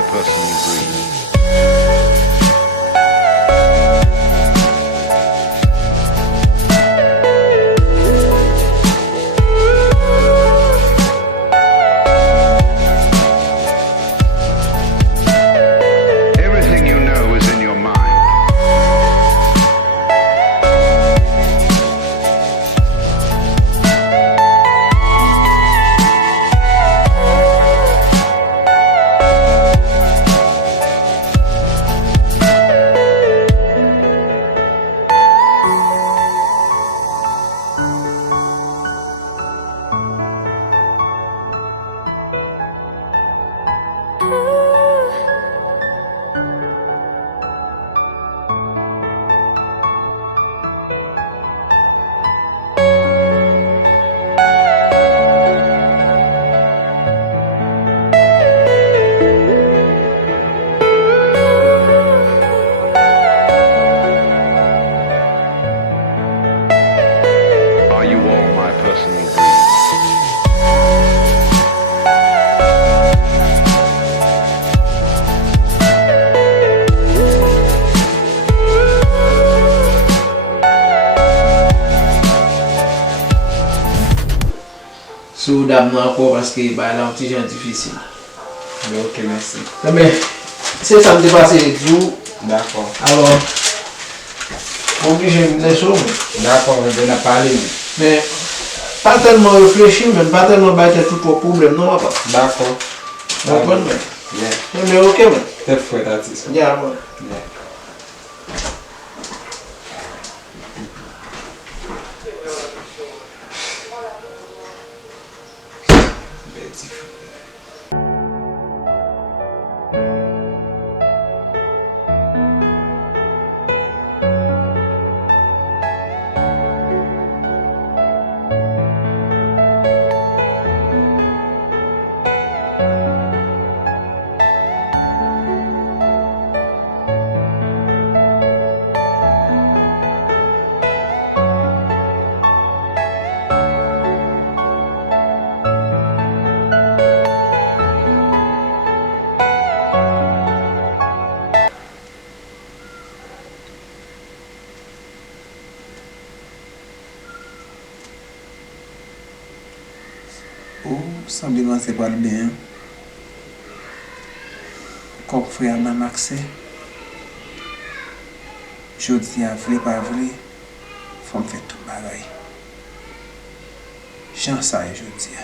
my personal dreams. Everything you know is in your mind. Are you all my personal dreams? Sous dame non encore parce que bah là un petit gens difficile. Ok, merci. Mais c'est ça me dépasse jour. D'accord. Alors obligé de laisser. D'accord, on va parler. Mais pas tellement réfléchi, même pas tellement battre tout pour problème non pas. D'accord. D'accord. Yeah. Mais OK mais. T'es fouet artiste. Yeah, man. Yeah. Oh, semblement c'est pas bien. Comme frère m'a accès. Je dis à vrai pas vrai. Faut me faire tout pareil. J'en sais je dis.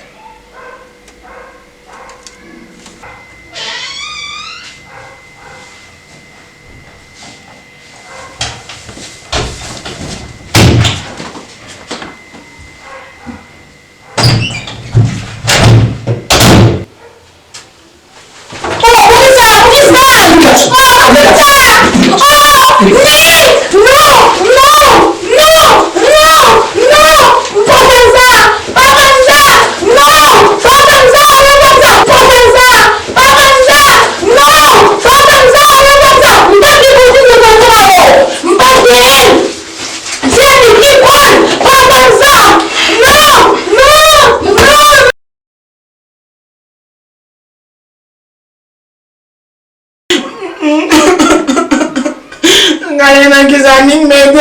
Regardez dans qui ça m'aide.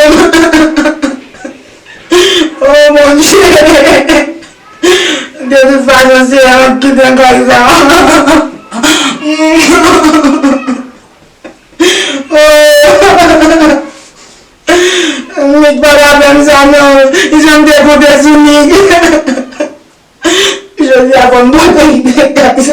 Oh mon Dieu. De toute façon, c'est un qui est comme ça. Mais pas comme ça, non. Ils ont des côtés uniques. Je dis à bon comme ça.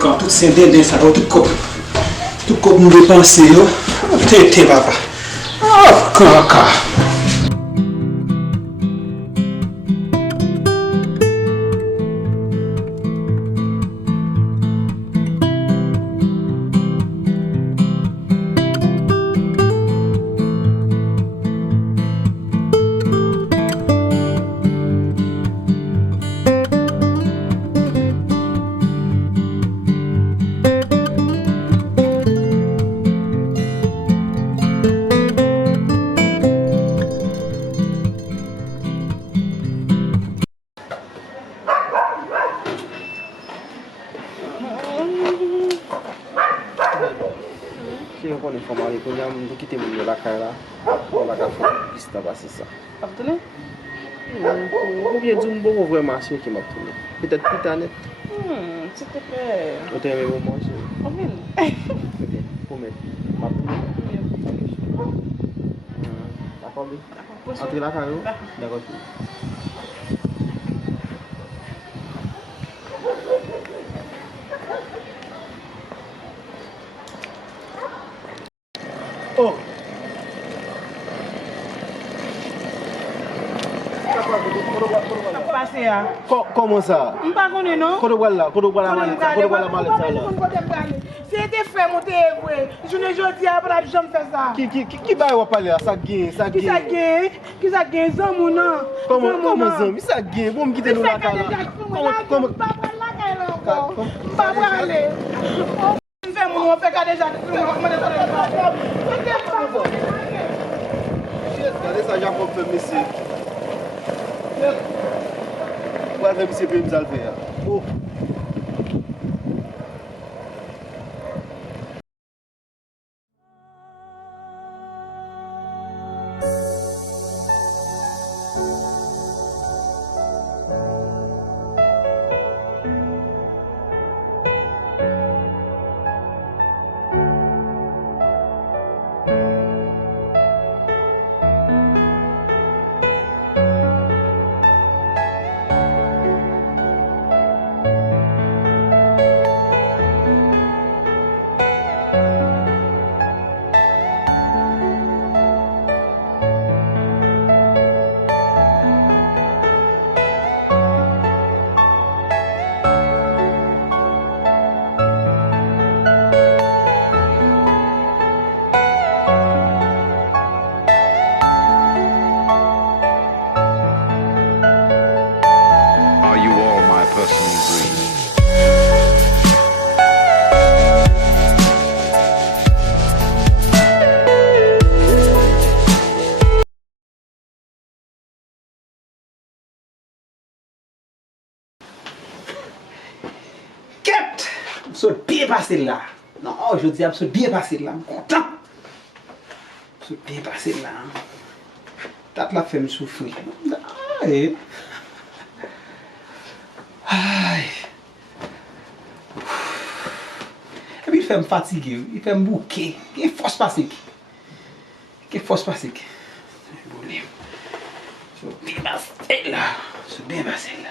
Quand tout c'est dédé ça va tout comme nous dépenser yo. T'es papa. Oh, caca. Mwen kite mwen yo la kay la. Mwen baka fò. Pis ta basi sa. Aptene? Mwen bien di mwen bon vreman asye ki map toune. Petet pita net. S'il te plaît. O te mwen mwen manje. Amen. Pou men. Map toune. D'akon bi? Entre la kay yo? D'akon fi. Oh! Pase ya. Comment ça? Mpa konen non? Kodo wala malet sa la. Se te fè monte evwe, jounen jodi apra di jom fè sa. Ki bay wap pale a? Sa gen. Ki sa gen zan moun nan? Comment zan? Sa gen. Bon mkite nou la kala. Mpa pral la kay la ankon. Mpa pral le. Mfe moun wap fè ka deja. Gade sa Jacob fè mesi. Wè fè mesi pe mzal fè ya. Oh. Are you all my personal dreams? Ket! Mso bien passé là. Non, je dis absolument bien passé là. Content. Mso bien passé là. Tat la fait me souffrir. Aïe. Aïe. Et puis il fait me fatiguer. Il fait me bouquer. Il y a force passée. Il y a force passée. Mso bien passé là. Mso bien passé là.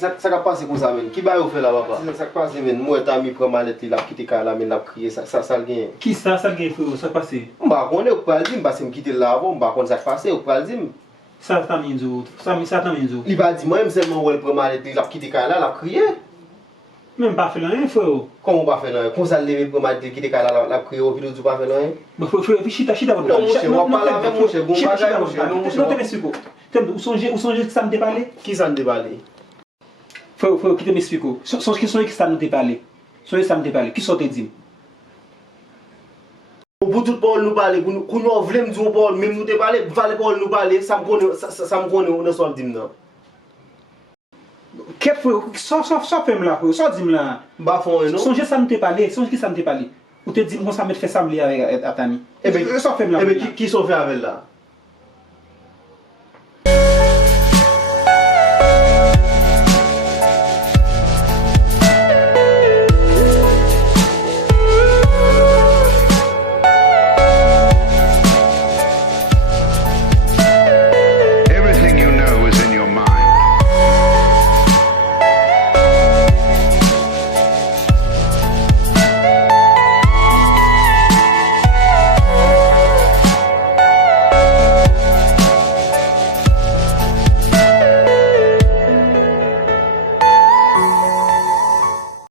Sa ka pase kon sa men? Ki bay ou fe la papa? Sa ka pase men, mwen ta mi pran malet li la kite ka la men la kriye, sa sal gen. Ki sa gen fwe ou, sa pase? Mba konen ou pral dim, basi m kite la avon, mba konen sa pase ou pral dim. Sa tan minzo. Li ba di mwen selman wè pran malet li la kite ka la kriye. Même pas fait rien, fwe ou. Comment pas faire non? Kon sa leve pran malet li kite ka la kriye ou vidou du pa fe non? Fwe, chita votre Non, monshe, wap pala avè monshe, bon bagay monshe. Non, monshe, Non, te m'explique. Ou songe ki sa me depale? Ki sa n debale? Fwe, ki te m'explique. Songe ki sa nou depale. Songe sa me depale. Ki so te di? Pou tout Paul nou pale, kou nou vlem di ou Paul, mèm nou te pale, vale Paul nou pale, sa m konen ou nan sol dim nan. Kep fwe, so fem la fwe, so dim la. Ba fon non? Songe sa nou te pale, songe ki sa me depale. Ou te di, kon sa me te fè samli avè Atani. Ebe, So fem la. ebe, ki so fè avèl la?